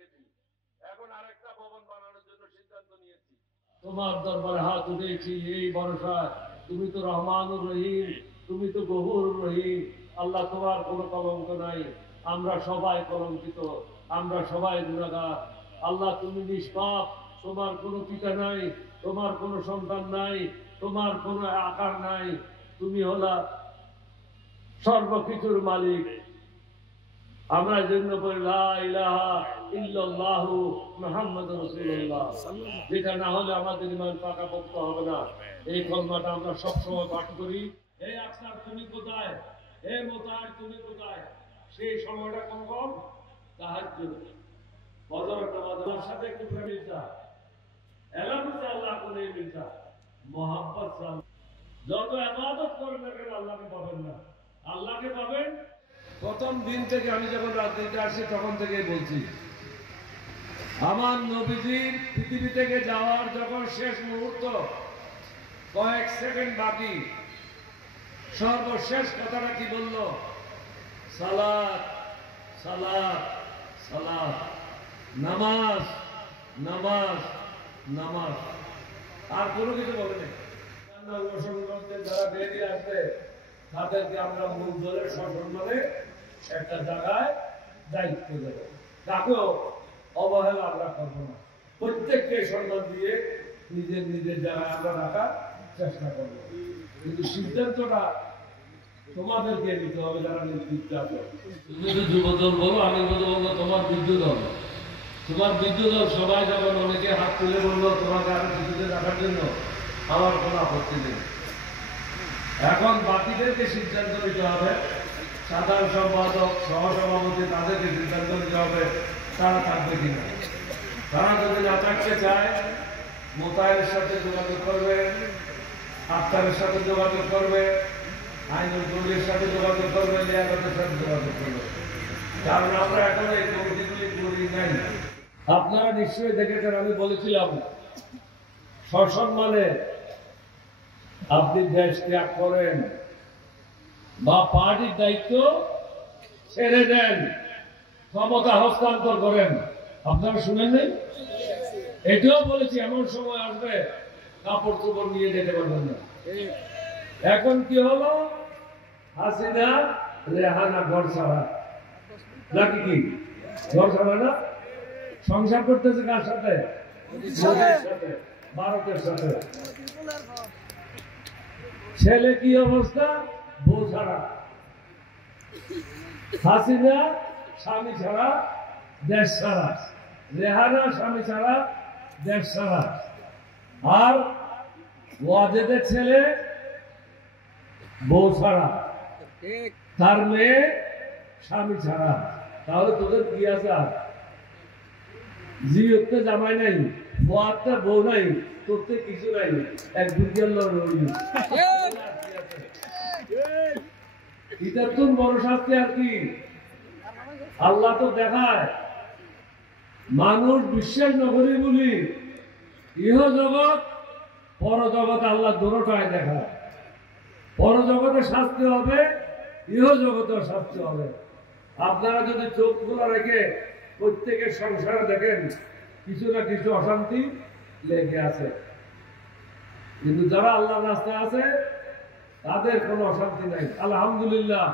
রেখেছি। এখন আরেকটা ভবন বানানোর জন্য সিদ্ধান্ত নিয়েছি। তোমার দরবারে হাত উঠেছি এই ভরসায়, তুমি তো রহমানুর রহিম, তুমি তো গফুরুর রহিম। আল্লাহ, তোমার কোনো কলঙ্ক নাই, আমরা সবাই কলঙ্কিত, আমরা সবাই গুনাহগার। আল্লাহ, তুমি নিষ্পাপ, তোমার কোনো পিতা নাই, তোমার কোনো সন্তান নাই, তোমার কোনো আকার নাই, তুমি হলা সর্বকিছুর মালিক। আমরা জন্য বলি লা ইলাহা ইল্লাল্লাহু মুহাম্মাদুর রাসূলুল্লাহ, যেটা না হলে আমাদের ঈমান পাকাপোক্ত হবে না। এই কলমাটা আমরা সবসময় পাঠ করি। হে আখতার তুমি কোথায়, হে মোতার তুমি কোথায়। সেই সময়টা কখন? তাহাজ্জুদ, ফজর নামাজের সাথে একটু মিলতা, এলামতে আল্লাহ করে মিলতা, মোহাব্বত সাল। যত ইবাদত করেন না কেন আল্লাহকে পাবেন না। আল্লাহকে পাবেন প্রথম দিন থেকে। আমি যখন রাজনীতিতে আসি তখন থেকেই বলছি, আমার নবীজির পৃথিবী থেকে যাওয়ার যখন শেষ মুহূর্ত, কয়েক সেকেন্ড বাকি, সর্বশেষ কথাটা কি বলল? সালাত, সালাত, সালাত, নামাজ, নামাজ, নামাজ, আর কোনো কিছু বলেনি। যারা বেরিয়ে আসবে তাদেরকে আমরা মূল ধরে সসম্মানে একটা জায়গায় দায়িত্ব দেব। তাকেও অবহেলা আমরা করবো না, প্রত্যেককে সম্মান দিয়ে নিজের নিজের জায়গায় আমরা রাখার চেষ্টা করবো। কিন্তু সিদ্ধান্তটা তোমাদেরকে নিতে হবে, যারা নেতৃত্বে আছে। তুমি তো যুবদল বলো, আমি বলবো তোমার বিদ্যুৎ দল। তোমার বিদ্যুৎ দল সবাই যখন অনেকে হাত তুলে বললো তোমাকে আরো কিছুতে রাখার জন্য, আমার কোনো আপত্তি নেই। এখন বাকিদেরকে সিদ্ধান্ত নিতে হবে, সাধারণ সম্পাদক, সহসভাপতি, তাদেরকে সিদ্ধান্ত নিতে হবে তারা থাকবে কিনা। তারা যদি না থাকতে চায়, মোতায়ের সাথে যোগাযোগ করবে, আক্তারের সাথে যোগাযোগ করবে, আইনুল কবিরের সাথে যোগাযোগ করবে, লিয়াকতের সাথে যোগাযোগ করবে। কারণ আমরা এখন এই কমিটিগুলি করি নাই। আপনারা নিশ্চয়ই দেখেছেন, আমি বলেছিলাম সসম্মানে আপনি দেশ ত্যাগ করেন বা পার্টির দায়িত্ব ছেড়ে দেন, ক্ষমতা হস্তান্তর করেন। আপনারা শুনেন নাই? এটাও বলেছি এমন সময় আসবে কাপড় চোপড় নিয়ে যেতে পারবেন না। এখন কি হলো? হাসিনা রেহানা ঘর ছাড়া, নাকি কি ঘর ছাড়া না? সংসার করতেছে কার সাথে? ভারতের সাথে। ছেলে কি অবস্থা? বউ ছাড়া। হাসিনা স্বামী ছাড়া, দেশ ছাড়া। রেহানা স্বামী ছাড়া, দেশ ছাড়া। আর ওয়াজেদের ছেলে বউ ছাড়া, তার মেয়ে স্বামী ছাড়া। তাহলে তোদের কি আছে? জিওতে জামাই নাই, ওয়াজটা বউ নাই, তোরতে কিছু নাই, এক বিজ্ঞান রইল। এটার তো বড় শাস্তি আর কি? আল্লাহ তো দেখায় মানুষ বিশ্বাস নকরি বলি ইহ জগৎ পর জগৎ আল্লাহ দুটোটায় দেখায়। পর জগতে শাস্তি হবে, ইহ জগতেও শাস্তি হবে। আপনারা যদি চোখ খোলা রেখে প্রত্যেকের সংসারে দেখেন কিছু না কিছু অশান্তি লেগে আছে, কিন্তু যারা আল্লাহর রাস্তায় আছে তাদের কোনো অশান্তি নাই। আলহামদুলিল্লাহ।